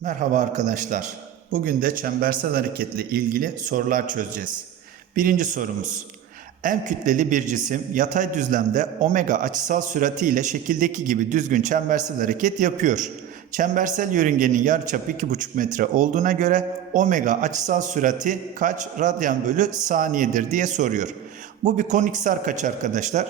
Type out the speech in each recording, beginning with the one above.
Merhaba arkadaşlar. Bugün de çembersel hareketle ilgili sorular çözeceğiz. Birinci sorumuz. M kütleli bir cisim yatay düzlemde omega açısal sürati ile şekildeki gibi düzgün çembersel hareket yapıyor. Çembersel yörüngenin yarıçapı 2,5 metre olduğuna göre omega açısal sürati kaç radyan bölü saniyedir diye soruyor. Bu bir konik sarkaç arkadaşlar.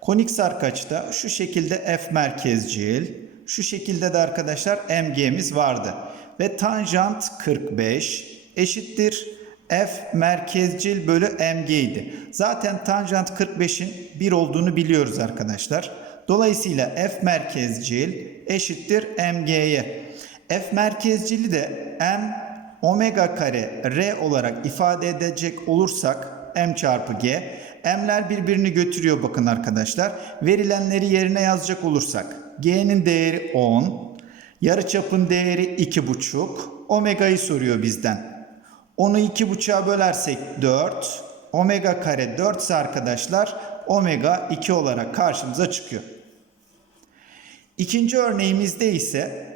Konik sarkaçta şu şekilde F merkezcil, şu şekilde de arkadaşlar MG'miz vardı. Ve tanjant 45 eşittir F merkezcil bölü MG idi. Zaten tanjant 45'in 1 olduğunu biliyoruz arkadaşlar. Dolayısıyla F merkezcil eşittir MG'ye. F merkezcili de M omega kare R olarak ifade edecek olursak M çarpı G. M'ler birbirini götürüyor bakın arkadaşlar. Verilenleri yerine yazacak olursak G'nin değeri 10, yarıçapın değeri 2,5, omega'yı soruyor bizden. Onu 2,5'a bölersek 4, omega kare 4 ise arkadaşlar omega 2 olarak karşımıza çıkıyor. İkinci örneğimizde ise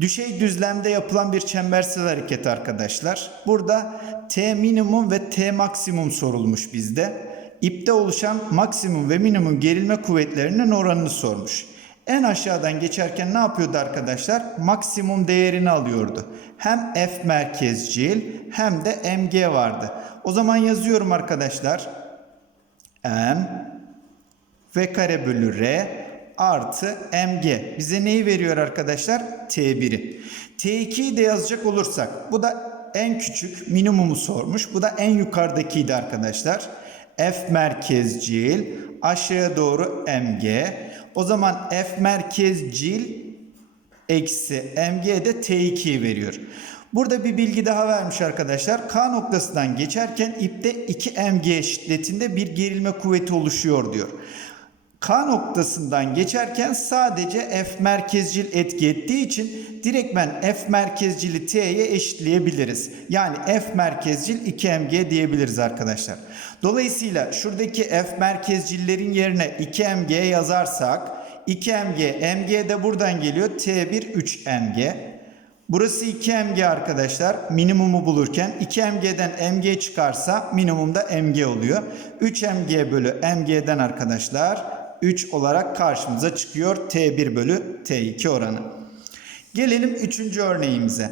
düşey düzlemde yapılan bir çembersel hareket arkadaşlar. Burada T minimum ve T maksimum sorulmuş bizde. İpte oluşan maksimum ve minimum gerilme kuvvetlerinin oranını sormuş. En aşağıdan geçerken ne yapıyordu arkadaşlar? Maksimum değerini alıyordu. Hem F merkezcil hem de MG vardı. O zaman yazıyorum arkadaşlar. M V kare bölü R artı MG. Bize neyi veriyor arkadaşlar? T1'i. T2'yi de yazacak olursak bu da en küçük minimumu sormuş. Bu da en yukarıdakiydi arkadaşlar. F merkezcil aşağıya doğru MG. O zaman F merkezcil eksi MG de T2'yi veriyor. Burada bir bilgi daha vermiş arkadaşlar. K noktasından geçerken ipte 2 mg şiddetinde bir gerilme kuvveti oluşuyor diyor. K noktasından geçerken sadece F merkezcil etki ettiği için direktmen F merkezcili T'ye eşitleyebiliriz. Yani F merkezcil 2 mg diyebiliriz arkadaşlar. Dolayısıyla şuradaki F merkezcillerin yerine 2 mg yazarsak 2 mg, de buradan geliyor. T1 3 mg. Burası 2mg arkadaşlar. Minimumu bulurken 2mg'den mg çıkarsa minimumda mg oluyor. 3mg bölü mg'den arkadaşlar 3 olarak karşımıza çıkıyor T1 bölü T2 oranı. Gelelim 3. örneğimize.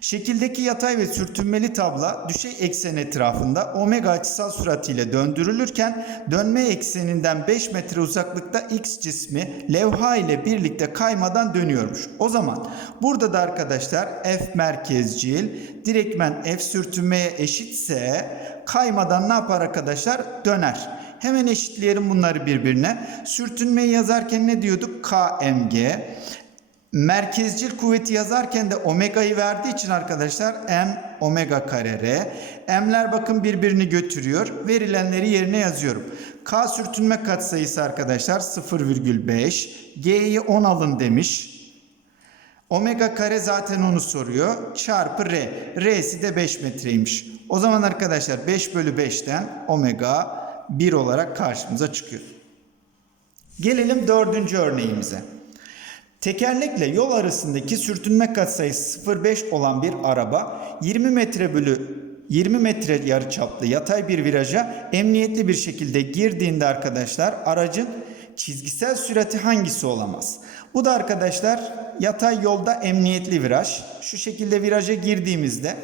Şekildeki yatay ve sürtünmeli tabla düşey eksen etrafında omega açısal süratiyle döndürülürken dönme ekseninden 5 metre uzaklıkta x cismi levha ile birlikte kaymadan dönüyormuş. O zaman burada da arkadaşlar F merkezcil direktmen F sürtünmeye eşitse kaymadan ne yapar arkadaşlar? Döner. Hemen eşitleyelim bunları birbirine. Sürtünmeyi yazarken ne diyorduk? KMG. Merkezcil kuvveti yazarken de omega'yı verdiği için arkadaşlar m omega kare r. M'ler bakın birbirini götürüyor. Verilenleri yerine yazıyorum. K sürtünme katsayısı arkadaşlar 0,5. G'yi 10 alın demiş. Omega kare zaten onu soruyor. Çarpı R. R'si de 5 metreymiş. O zaman arkadaşlar 5 bölü 5'ten omega 1 olarak karşımıza çıkıyor. Gelelim dördüncü örneğimize. Tekerlekle yol arasındaki sürtünme katsayısı 0,5 olan bir araba 20 metre bölü 20 metre yarıçaplı yatay bir viraja emniyetli bir şekilde girdiğinde arkadaşlar aracın çizgisel sürati hangisi olamaz? Bu da arkadaşlar yatay yolda emniyetli viraj. Şu şekilde viraja girdiğimizde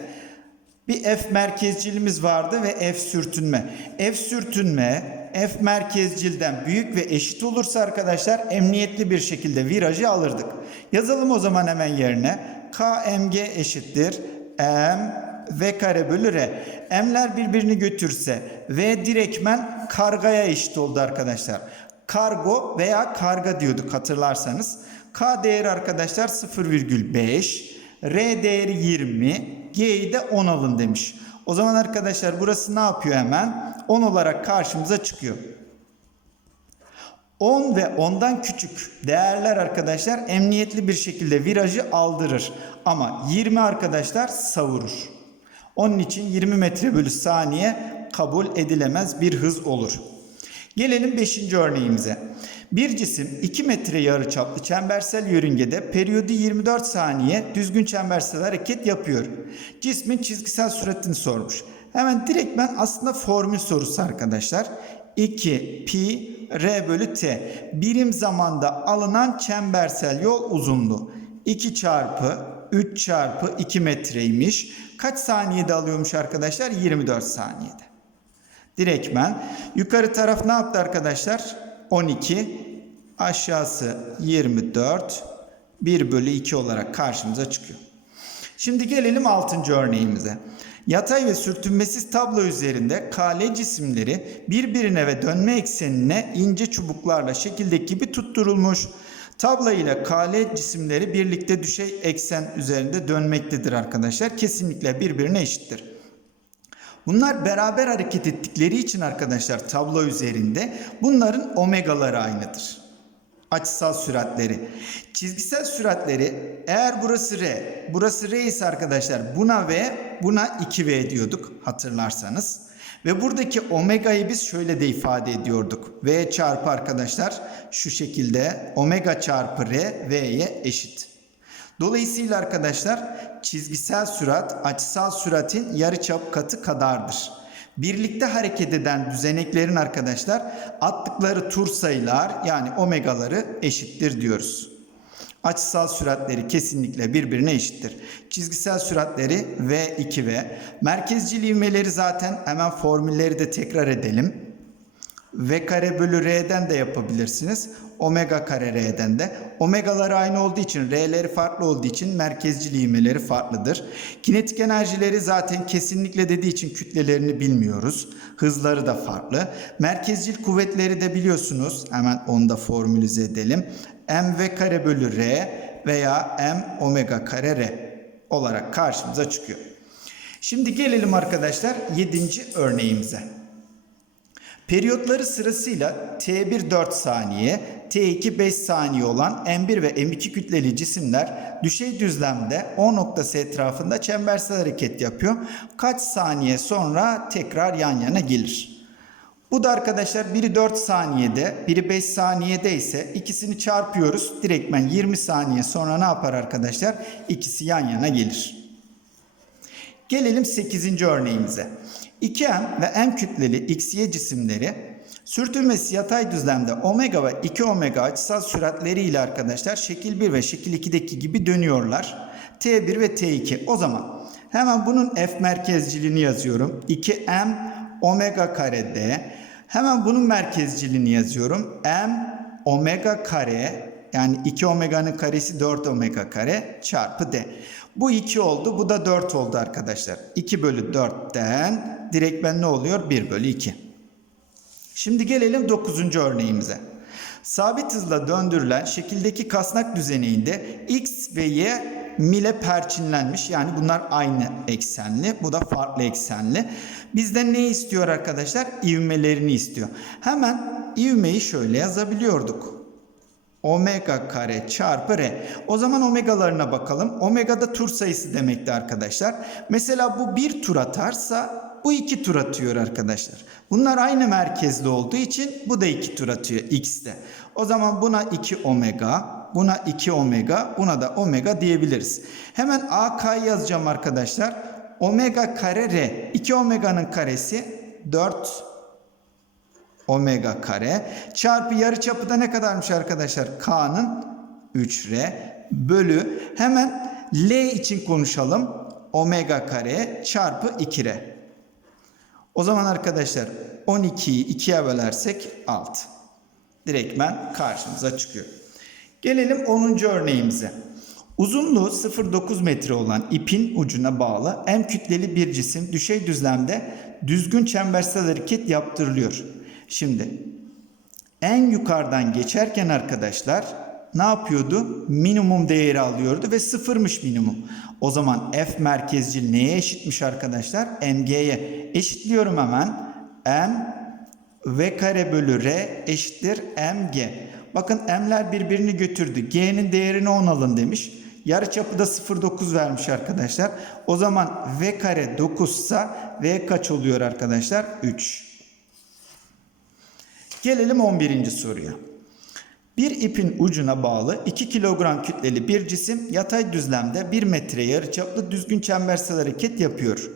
bir F merkezcilimiz vardı ve F sürtünme. F sürtünme F merkezcilden büyük ve eşit olursa arkadaşlar emniyetli bir şekilde virajı alırdık. Yazalım o zaman hemen yerine. KMG eşittir. M V kare bölü R. M'ler birbirini götürse V direkmen kargaya eşit oldu arkadaşlar. Kargo veya karga diyorduk hatırlarsanız. K değeri arkadaşlar 0,5. R değeri 20. G'yi de 10 alın demiş. O zaman arkadaşlar burası ne yapıyor hemen? 10 olarak karşımıza çıkıyor. 10 ve 10'dan küçük değerler arkadaşlar emniyetli bir şekilde virajı aldırır. Ama 20 arkadaşlar savurur. Onun için 20 metre bölü saniye kabul edilemez bir hız olur. Gelelim 5. örneğimize. Bir cisim 2 metre yarıçaplı çembersel yörüngede periyodu 24 saniye düzgün çembersel hareket yapıyor. Cismin çizgisel süratini sormuş. Hemen direkt ben aslında formül sorusu arkadaşlar. 2 pi r bölü t birim zamanda alınan çembersel yol uzunluğu. 2 çarpı 3 çarpı 2 metreymiş. Kaç saniyede alıyormuş arkadaşlar? 24 saniyede. Direktmen. Yukarı taraf ne yaptı arkadaşlar? 12. Aşağısı 24. 1 bölü 2 olarak karşımıza çıkıyor. Şimdi gelelim 6. örneğimize. Yatay ve sürtünmesiz tablo üzerinde KL cisimleri birbirine ve dönme eksenine ince çubuklarla şekildeki gibi tutturulmuş. Tablo ile KL cisimleri birlikte düşey eksen üzerinde dönmektedir arkadaşlar. Kesinlikle birbirine eşittir. Bunlar beraber hareket ettikleri için arkadaşlar tablo üzerinde bunların omegaları aynıdır. Açısal süratleri. Çizgisel süratleri eğer burası R, burası R ise arkadaşlar buna V, buna 2V diyorduk hatırlarsanız. Ve buradaki omega'yı biz şöyle de ifade ediyorduk. V çarpı arkadaşlar şu şekilde omega çarpı R V'ye eşit. Dolayısıyla arkadaşlar çizgisel sürat açısal süratin yarıçap katı kadardır. Birlikte hareket eden düzeneklerin arkadaşlar attıkları tur sayılar yani omegaları eşittir diyoruz. Açısal süratleri kesinlikle birbirine eşittir. Çizgisel süratleri V 2V. Merkezcil ivmeleri zaten hemen formülleri de tekrar edelim. V kare bölü R'den de yapabilirsiniz. Omega kare R'den de. Omegaları aynı olduğu için, R'leri farklı olduğu için merkezcil ivmeleri farklıdır. Kinetik enerjileri zaten kesinlikle dediği için kütlelerini bilmiyoruz. Hızları da farklı. Merkezcil kuvvetleri de biliyorsunuz. Hemen onu da formülize edelim. mv kare bölü R veya m omega kare R olarak karşımıza çıkıyor. Şimdi gelelim arkadaşlar 7. örneğimize. Periyotları sırasıyla T1 4 saniye, T2 5 saniye olan M1 ve M2 kütleli cisimler düşey düzlemde O noktası etrafında çembersel hareket yapıyor. Kaç saniye sonra tekrar yan yana gelir? Bu da arkadaşlar biri 4 saniyede, biri 5 saniyede ise ikisini çarpıyoruz. Direktmen 20 saniye sonra ne yapar arkadaşlar? İkisi yan yana gelir. Gelelim 8. örneğimize. 2M ve M kütleli XY cisimleri sürtünmesi yatay düzlemde omega ve 2 omega açısal süratleri ile arkadaşlar şekil 1 ve şekil 2'deki gibi dönüyorlar. T1 ve T2. O zaman hemen bunun F merkezciliğini yazıyorum. 2M omega kare D. Hemen bunun merkezciliğini yazıyorum. M omega kare yani 2 omega'nın karesi 4 omega kare çarpı D. Bu 2 oldu. Bu da 4 oldu arkadaşlar. 2 bölü 4'ten direktmen ne oluyor? 1 bölü 2. Şimdi gelelim 9. örneğimize. Sabit hızla döndürülen şekildeki kasnak düzeninde X ve Y mile perçinlenmiş. Yani bunlar aynı eksenli. Bu da farklı eksenli. Bizden ne istiyor arkadaşlar? İvmelerini istiyor. Hemen ivmeyi şöyle yazabiliyorduk omega kare çarpı r. O zaman omegalarına bakalım. Omega da tur sayısı demekti arkadaşlar. Mesela bu bir tur atarsa bu iki tur atıyor arkadaşlar. Bunlar aynı merkezli olduğu için bu da iki tur atıyor x'te. O zaman buna 2 omega, buna 2 omega, buna da omega diyebiliriz. Hemen AK yazacağım arkadaşlar. Omega kare r. 2 omega'nın karesi 4 omega kare çarpı yarıçapı da ne kadarmış arkadaşlar? K'nın 3R bölü hemen L için konuşalım. Omega kare çarpı 2R. O zaman arkadaşlar 12'yi 2'ye bölersek 6. Direktmen karşımıza çıkıyor. Gelelim 10. örneğimize. Uzunluğu 0.9 metre olan ipin ucuna bağlı M kütleli bir cisim düşey düzlemde düzgün çembersel hareket yaptırılıyor. Şimdi en yukarıdan geçerken arkadaşlar ne yapıyordu? Minimum değeri alıyordu ve sıfırmış minimum. O zaman F merkezcil neye eşitmiş arkadaşlar? MG'ye. Eşitliyorum hemen. M V kare bölü R eşittir MG. Bakın M'ler birbirini götürdü. G'nin değerini 10 alın demiş. Yarıçapı da 0.9 vermiş arkadaşlar. O zaman V kare 9 ise V kaç oluyor arkadaşlar? 3. Gelelim 11. soruya. Bir ipin ucuna bağlı 2 kilogram kütleli bir cisim yatay düzlemde 1 metre yarıçaplı düzgün çembersel hareket yapıyor.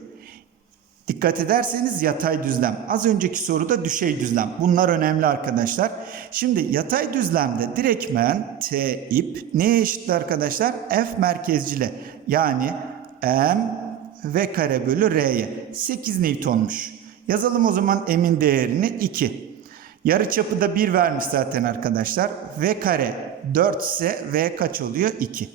Dikkat ederseniz yatay düzlem. Az önceki soruda düşey düzlem. Bunlar önemli arkadaşlar. Şimdi yatay düzlemde direktmen T ip neye eşittir arkadaşlar? F merkezcile. Yani M V kare bölü R'ye. 8 Newton'muş. Yazalım o zaman M'in değerini 2. Yarı çapı da 1 vermiş zaten arkadaşlar. V kare 4 ise V kaç oluyor? 2.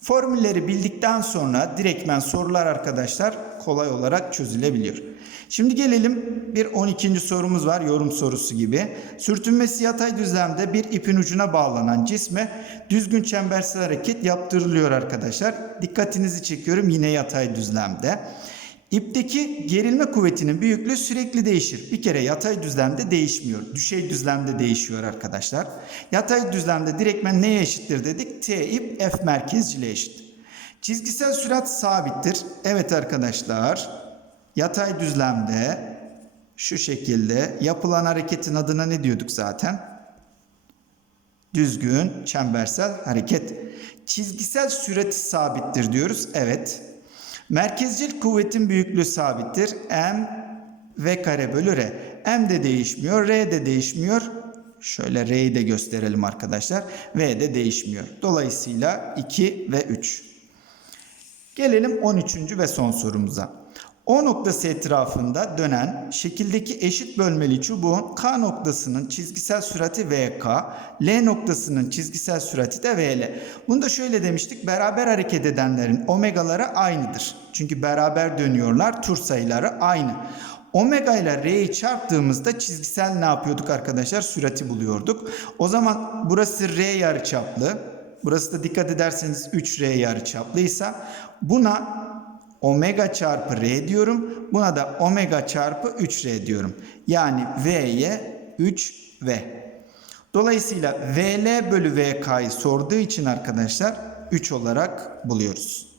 Formülleri bildikten sonra direktmen sorular arkadaşlar kolay olarak çözülebiliyor. Şimdi gelelim bir 12. sorumuz var yorum sorusu gibi. Sürtünmesi yatay düzlemde bir ipin ucuna bağlanan cisme düzgün çembersel hareket yaptırılıyor arkadaşlar. Dikkatinizi çekiyorum yine yatay düzlemde. İpteki gerilme kuvvetinin büyüklüğü sürekli değişir. Bir kere yatay düzlemde değişmiyor. Düşey düzlemde değişiyor arkadaşlar. Yatay düzlemde direktmen neye eşittir dedik? T ip F merkezcile eşit. Çizgisel sürat sabittir. Evet arkadaşlar. Yatay düzlemde şu şekilde yapılan hareketin adına ne diyorduk zaten? Düzgün çembersel hareket. Çizgisel sürati sabittir diyoruz. Evet. Merkezcil kuvvetin büyüklüğü sabittir. M V kare bölü R. M de değişmiyor, R de değişmiyor. Şöyle R'yi de gösterelim arkadaşlar. V de değişmiyor. Dolayısıyla 2 ve 3. Gelelim 13. ve son sorumuza. O noktası etrafında dönen şekildeki eşit bölmeli çubuğun K noktasının çizgisel sürati VK, L noktasının çizgisel sürati de VL. Bunu da şöyle demiştik. Beraber hareket edenlerin omegaları aynıdır. Çünkü beraber dönüyorlar. Tur sayıları aynı. Omega ile R'yi çarptığımızda çizgisel ne yapıyorduk arkadaşlar? Sürati buluyorduk. O zaman burası R yarıçaplı. Burası da dikkat ederseniz 3R yarıçaplıysa buna omega çarpı r diyorum. Buna da omega çarpı 3r diyorum. Yani v'ye 3v. Dolayısıyla vl bölü vk'yı sorduğu için arkadaşlar 3 olarak buluyoruz.